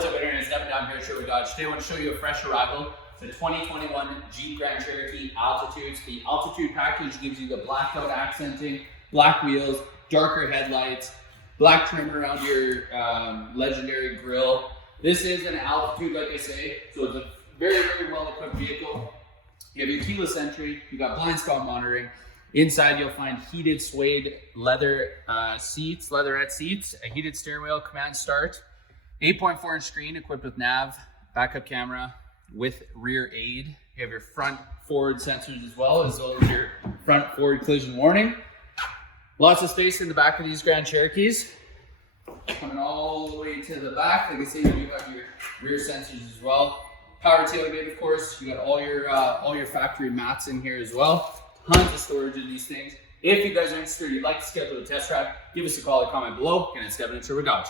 What's up, Internet? It's Devin down here at Sherwood Dodge. Today I want to show you a fresh arrival. It's a 2021 Jeep Grand Cherokee Altitude. The Altitude package gives you the blacked out accenting, black wheels, darker headlights, black trim around your legendary grille. This is an Altitude, like I say, so it's a very, very well equipped vehicle. You have your keyless entry, you got blind spot monitoring. Inside you'll find heated suede leather seats, leatherette seats, a heated steering wheel, command start, 8.4 inch screen equipped with nav, backup camera with rear aid. You have your front forward sensors as well as your front forward collision warning. Lots of space in the back of these Grand Cherokees. Coming all the way to the back, like I say, you do have your rear sensors as well. Power tailgate, of course. You got all your factory mats in here as well. Tons of storage in these things. If you guys are interested or you'd like to schedule a test drive, give us a call or comment below. And it's Devin at Sherwood Dodge.